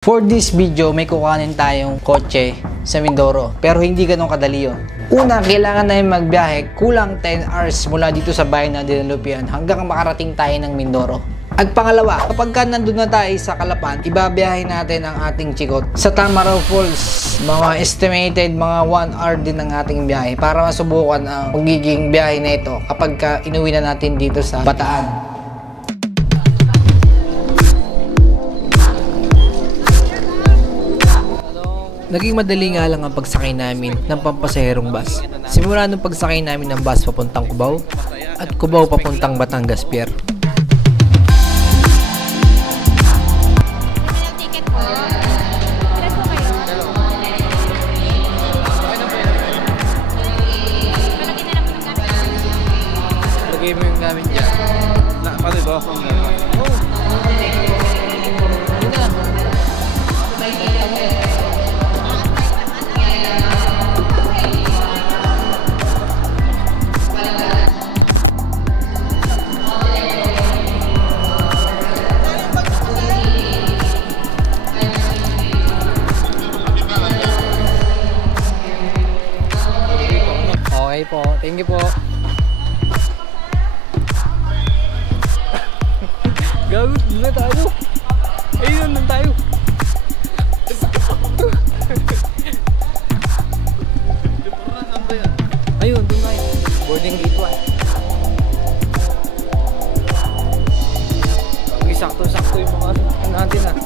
For this video, may kukuhanin tayong kotse sa Mindoro, pero hindi ganun kadali yun. Una, kailangan na magbiyahe kulang 10 hours mula dito sa bayan ng Dinalupian hanggang makarating tayo ng Mindoro. At pangalawa, kapag nandun na tayo sa Calapan, ibabiyahin natin ang ating chikot sa Tamaraw Falls. Mga estimated mga 1 hour din ang ating biyahe para masubukan ang magiging biyahe na ito kapag inuwi na natin dito sa Bataan. Naging madali nga lang ang pagsakay namin ng pampasaherong bus. Simula nung pagsakay namin ng bus papuntang Cubao at Cubao papuntang Batangas Pier. Lagay mo yung gamit dyan. Paano ba? Okay po, thank you po. Gago, doon na tayo. Ayun, doon tayo. Ayun, doon tayo. Boarding gate 1. Sakto-sakto yung mga natin ah.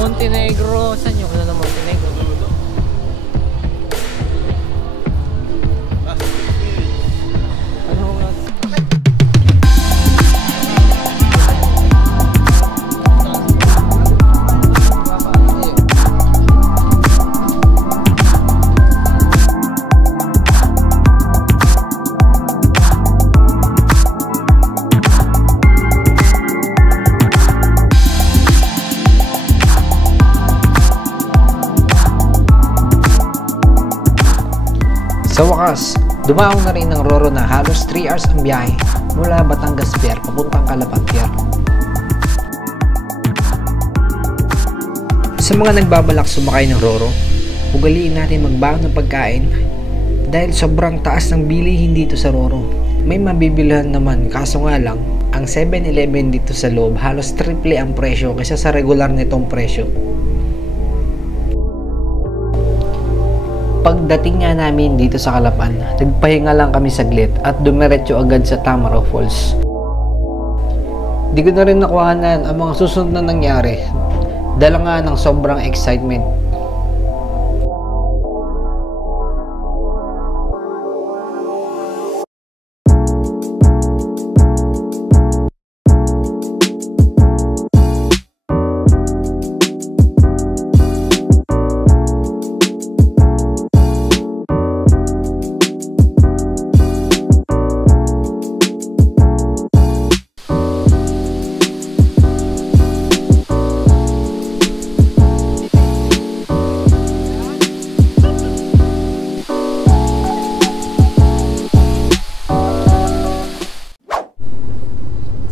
Montenegro, saan yung ano na Montenegro? Ano nga? Sa wakas, dumaong na rin ng Roro na halos 3 hours ang biyahe mula Batangas Pier papuntang Calapan Pier. Sa mga nagbabalak sumakay ng Roro, ugaliin natin magbaon ng pagkain dahil sobrang taas ng bilihin dito sa Roro. May mabibilhan naman kaso nga lang, ang 7-Eleven dito sa loob halos triple ang presyo kaysa sa regular nitong presyo. Pagdating nga namin dito sa Calapan, nagpahinga lang kami saglit at dumiretso agad sa Tamaraw Falls. Di ko na rin nakuhanan ang mga susunod na nangyari, dala nga ng sobrang excitement.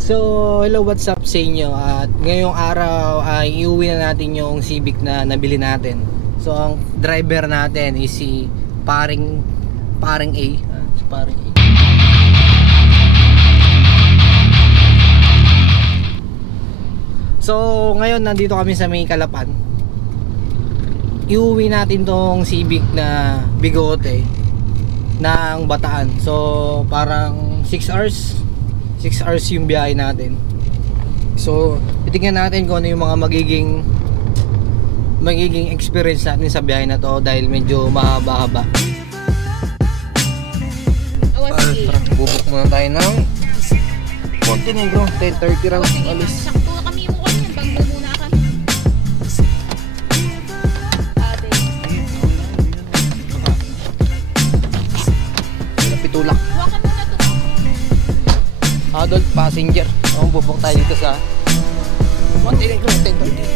So, hello, what's up sa inyo? At ngayong araw ay iuwi na natin yung Civic na nabili natin. So, ang driver natin is si Paring A. Si Paring A. So, ngayon nandito kami sa may Calapan. Iuwi natin tong Civic na bigote ng Bataan. So, parang 6 hours yung biyahe natin. So, titingnan natin kung ano yung mga magiging experience natin sa biyahe na to dahil medyo mahaba-haba. Tara, bubuk muna tayo ng Montenegro. 10:30 raw alis. Sakto kami mo kami, banggo muna kami. Pitulak. Wakan muna to. Adult passenger. Bubuk tayo dito sa Montenegro. 10:30.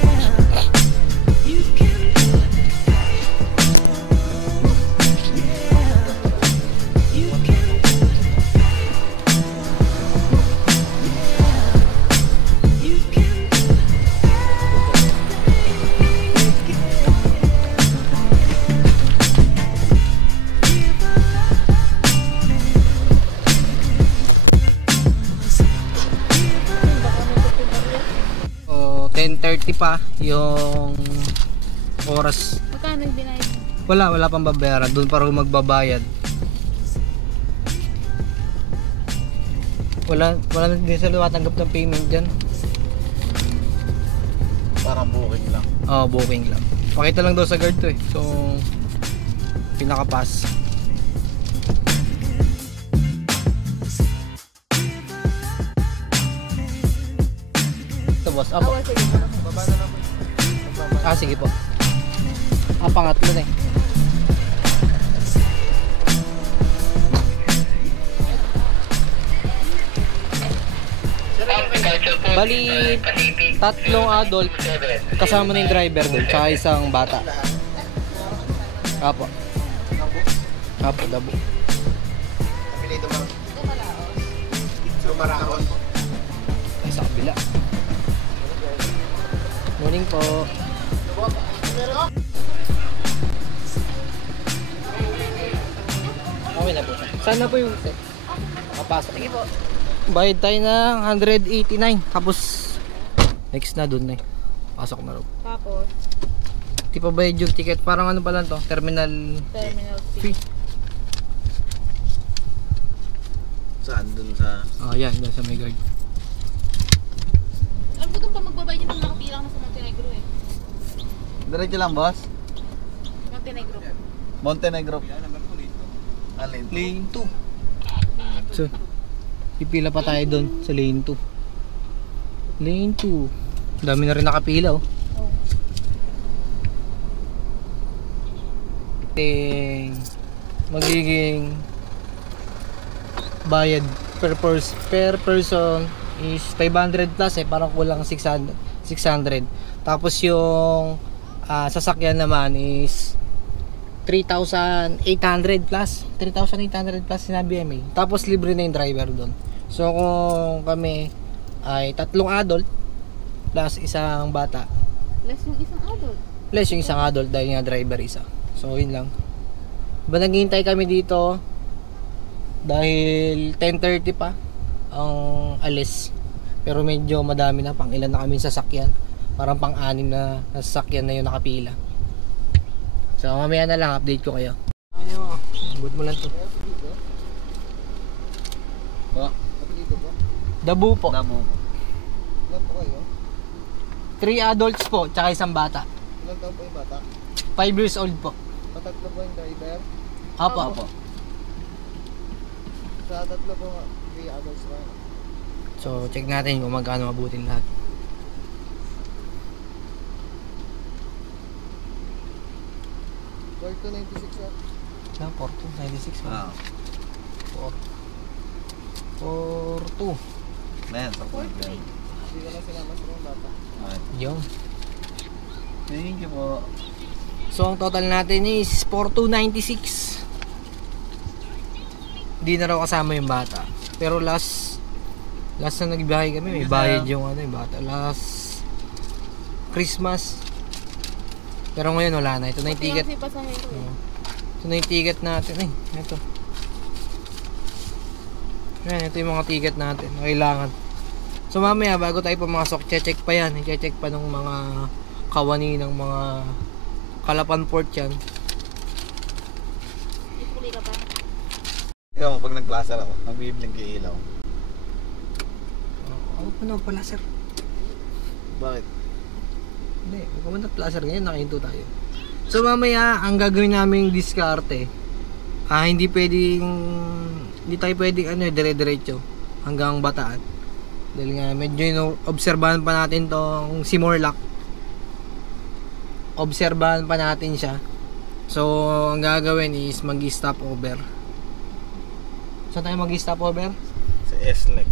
10:30 pa yung oras. Magkano yung binayad mo? Wala pang babayaran. Doon pa rin magbabayad. Wala din sila matanggap ng payment dyan. Parang booking lang. Oo, booking lang. Pakita lang daw sa guard to eh. So, pinaka-pass. Ito boss, apa? Awa, sige. Baba na lang po. Ah, sige po. Pangatlo na eh. Bali, 3 adult kasama na yung driver doon, tsaka isang bata. Apo. Apo, dabo. Apelido mo? Dumaraon. Ay, sa kabila. Morning po. Okay na po. Saan na po yung set? Makapasok. Sige po. Bayad tayo ng 189. Tapos, next na dun na eh. Pasok na rin. Tapos, Di pa bayad yung ticket. Parang ano pa lang to? Terminal terminal fee. fee. Saan? Dun sa... Oh, yan. Yan sa may guard. Alam ko doon pa magbabayad yung nakapila ka na sa Montenegro eh. Diretso lang, boss? Montenegro. Montenegro. Alin? Lane 2. So, pipila pa tayo doon sa lane 2. Lane 2. Dami na rin nakapila oh. Oh. Magiging bayad per person is 500 plus eh, parang kulang 600. Tapos yung sasakyan naman is 3,800 plus. 3,800 plus sinabi MA. Tapos libre na yung driver doon. So kung kami ay 3 adult plus isang bata, Less yung isang adult. less yung isang adult dahil nga driver isa. So yun lang. Ba naghihintay kami dito dahil 10:30 pa ang alis. Pero medyo madami na, pang ilan na kami sasakyan. Parang pang-anim na sasakyan na yung nakapila. So mamaya na lang update ko kayo. Ano, good mo lang to. Ba? Apelido po? Dabu po. Damo. Ilan po kayo? 3 adults po, tsaka isang bata. Ilan taon po yung bata? 5 years old po. Matatlo po yung driver? Apo. Opo. Sa tatlo po, 3 adults pa. So check natin kung magkano mabutin lahat. Worth to 96 at Na 4296 Ah. 42. Men, sa point yan. hindi ko lang sinama sa mga bata. Yung. Thank you po. So ang total natin is 4296. Hindi na raw kasama yung bata. Pero last na nagbiyahe kami, may bayad yung ano yung bata. Last Christmas. Pero ngayon wala na. Ito na yung ticket. Kasi pasahero eh. Ito na yung ticket natin. Ay, ito. Yan, ito yung mga ticket natin. Kailangan. So mamaya bago tayo pumasok, check pa yan. Check pa ng mga kawani ng mga Kalapan Port yan. Isuli ka pa. Ikaw mo, pag nag-plaza ako, nag-bibling kay ilaw. Ako pa na pala sir. Bakit? Hindi, kung man na-placer ngayon, nakahinto tayo. So mamaya, ang gagawin naming diskarte, hindi tayo pwedeng dire-diretso hanggang Bataan. Dahil nga, medyo obserbahan pa natin tong si Morlac. Obserbahan pa natin siya. So, ang gagawin is mag-stop over. Saan tayo mag-stop over? Sa S-Lex.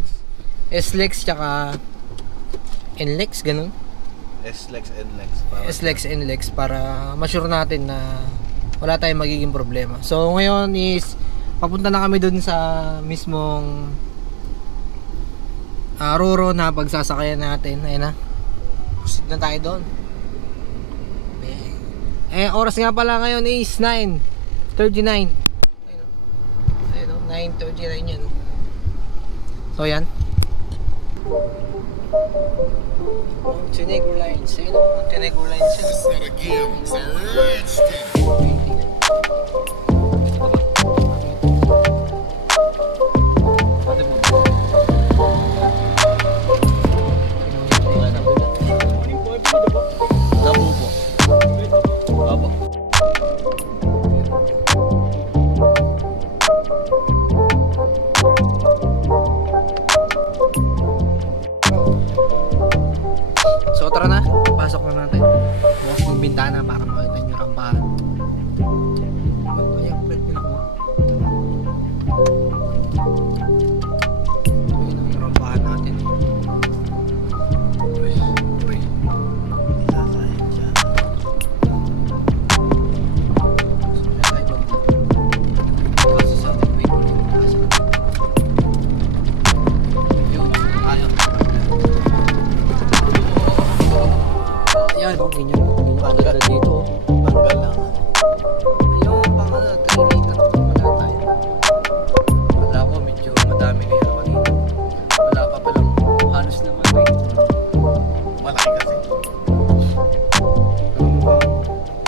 S-Lex tsaka N-Lex, ganun. S-Lex, N-Lex. S-Lex, N-Lex para ma-sure natin na wala tayong magiging problema. So ngayon is papunta na kami dun sa mismong Roro na pagsasakayan natin. Ayun na. Proceed na tayo doon. Oras nga pala ngayon is 9:39. Ayun, 9:39 yan. So yan. Montenegro Lines. Ayun ang Montenegro Lines yun. Dabo po. Dabo. So tara na, pasok na natin. Bukas yung bintana para makita nyo rampahan. Ayan, pwede pinakuha. Ayun ang rampahan natin. Uy, uy. Isasayang siya. So yan tayo banda. Kasi sa atin, wait ulit. Yun, tayo. Ayan, oh, ganyan agad dito. Tanggal lang. Ayun, pang ano, 3 liter. Wala tayo. Wala ko, medyo madami na yun kanina. Wala pa palang halos naman eh. Malaki kasi.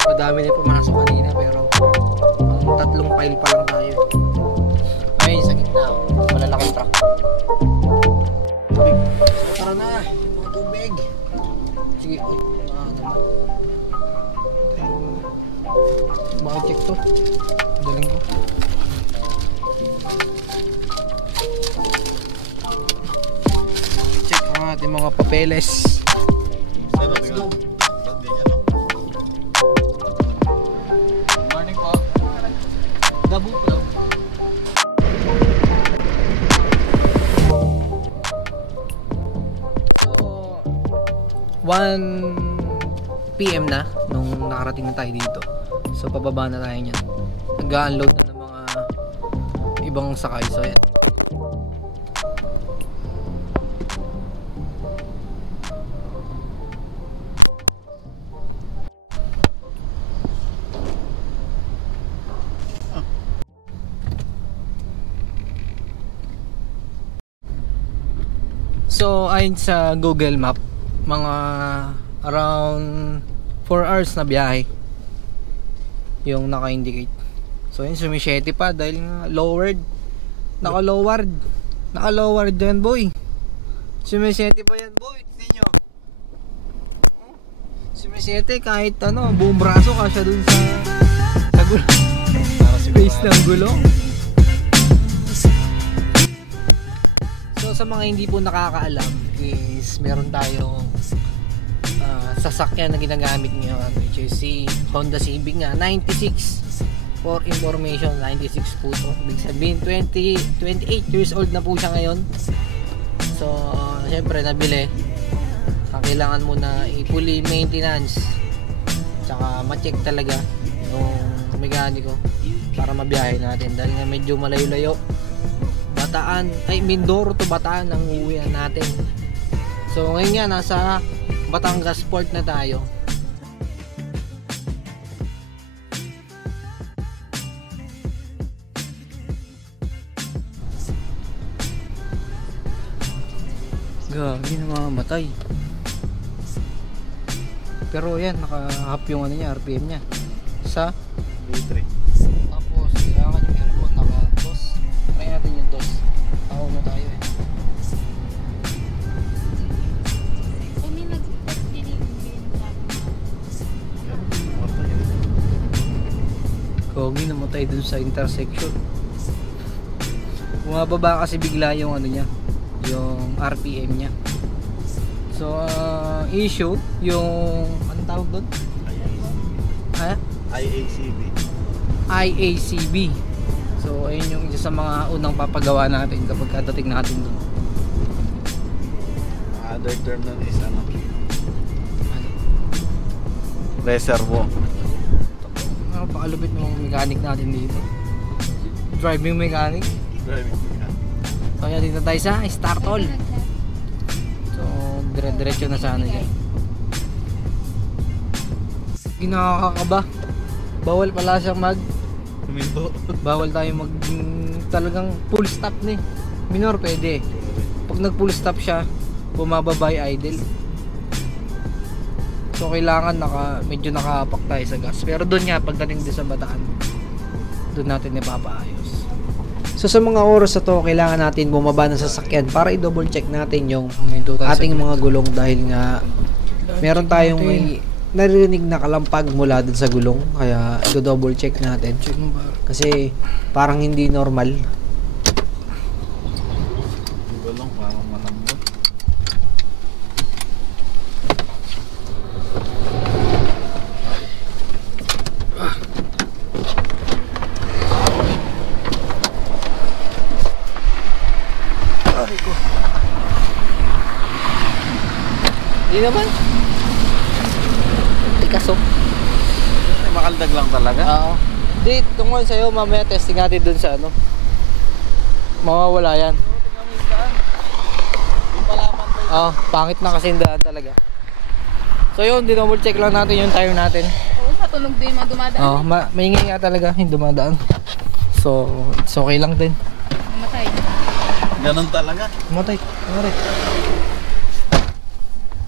Madami na pumasok kanina pero ang 3 pile pa lang tayo. Ayun, sa gitna. Malalakang truck. So tara na, mga tubig. Sige, naman. Baka check to. Daling ko. Check ang ating mga papeles. Let's go. Morning po. Dabo po daw. So, 1 PM na nung nakarating na tayo dito. So pababa na tayo niyan. Nag-unload na ng mga ibang sakay. So yan. So ayon sa Google Map, mga around 4 hours na biyahe yung naka-indicate. So yun, sumisyete pa dahil nga lowered. Naka-lowered yan boy. Sumisyete pa yan boy. Tignan nyo. Sumisyete kahit ano, buong braso kasya dun sa gulong. Space ng gulong. So sa mga hindi po nakakaalam is meron tayong sasakyan na ginagamit ngayon, which is si Honda Civic nga 96. For information, 96 po to. Ibig sabihin 28 years old na po siya ngayon. So syempre nabili, kailangan mo na i-fully maintenance tsaka ma-check talaga yung mekaniko para mabiyahe natin dahil nga medyo malayo-layo. Bataan, ay Mindoro to Bataan ang uuwian natin. So ngayon nga nasa Batangas Port na tayo. Gagi na mamamatay. Pero yan, naka-up yung ano niya, RPM niya. Sa B3. tapos kailangan yung aircon naka-dos. Try natin yung dos. Ako na tayo eh. May nag-test din yung Kogi namatay dun sa intersection. Bumababa kasi bigla yung ano niya, yung RPM niya. So issue yung anong tawag doon? Ha? IACB. IACB. So ayun yung isa sa mga unang papagawa natin kapag dating natin doon. Other term nun is ano? Reservo. Pakalupit ng mechanic natin dito. Driving mechanic. Driving mechanic. So yan, dito tayo sa Startol. So dire-diretso na sana siya. Ginakakaba. Bawal pala siyang Huminto. bawal tayo talagang full stop ni. Minor pwede. Pag nag full stop siya, bumababa yung idle. So kailangan medyo nakapak tayo sa gas. Pero doon nga pagdating din sa Bataan, doon natin ipapaayos. So sa mga oras na to, kailangan natin bumaba ng sasakyan para i-double check natin yung ating mga gulong dahil nga meron tayong may naririnig na kalampag mula dun sa gulong, kaya i-double check natin kasi parang hindi normal. Gulong parang malambot. Hindi naman. Tikaso. Makaldag lang talaga. Oo. Di, tungkol sa'yo, mamaya testing natin dun sa ano. Mawawala yan. Oo, pangit na kasi yung daan talaga. So yun, dinouble check lang natin yung tire natin. Oo, matunog din mga dumadaan. Oo, maingay nga talaga yung dumadaan. So, it's okay lang din. Mamatay. Ganun talaga. Matay, matay.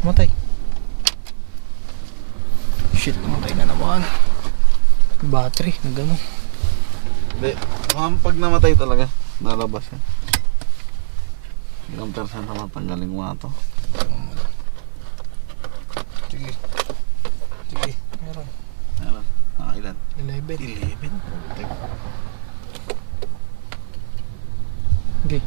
Matay. Shit, matay na naman. Battery, nagano. Hindi. Pag namatay talaga, nalabas yan. Ilang percent na matanggaling mo ito. Sige. Sige, meron. Meron. Ilan? 11. 11? Okay.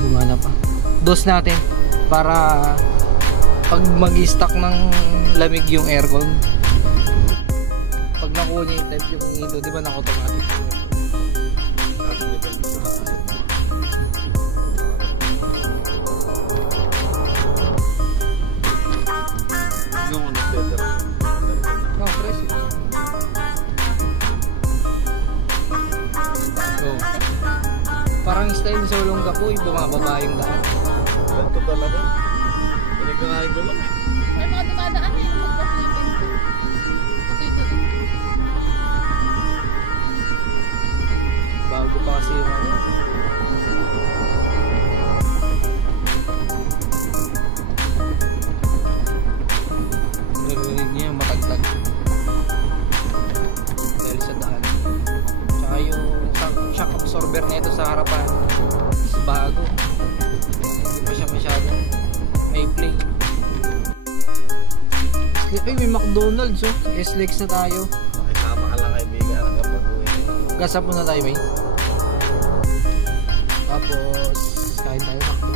Gumana pa. Dos natin para pag mag-stock ng lamig yung aircon, pag nakuha niya yung type yung ito, di ba naka-automatic? Yung ano better. No, fresh. So, parang style sa ulong gapoy, bumababa yung daan. Ganito talaga. Hindi ko nakigulang eh. May mga dumadaan eh. Magpa-sleeping. Tutoy-tuloy. Bago pa kasi yung ano. Narinig niya yung matagtag. Dahil sa daan. Tsaka yung shock absorber na ito sa harapan is bago. Hindi pa siya masyadong may play. Ay, may McDonald's oh. S-Lex na tayo. Makisama ka lang kaibigan hanggang pag-uwi. Gasap muna tayo, may. Tapos, kain tayo McDo.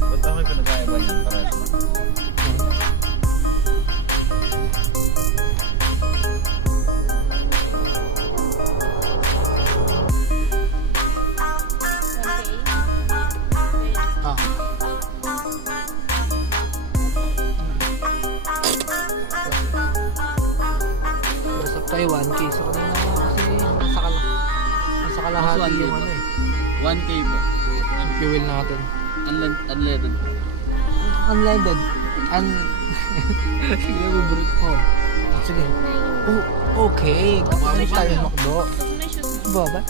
Ba't ako yung pinagkaiba niyan? Parehas na. Ah. Gasap tayo 1K. So, kanina kasi nasa kalahati yung ano eh. 1K po. Yung fuel natin. Unleaded. Unleaded. Sige, bubrit ko. Sige. Oh, okay. Kakain tayo McDo. Tapos may shoes. Ba?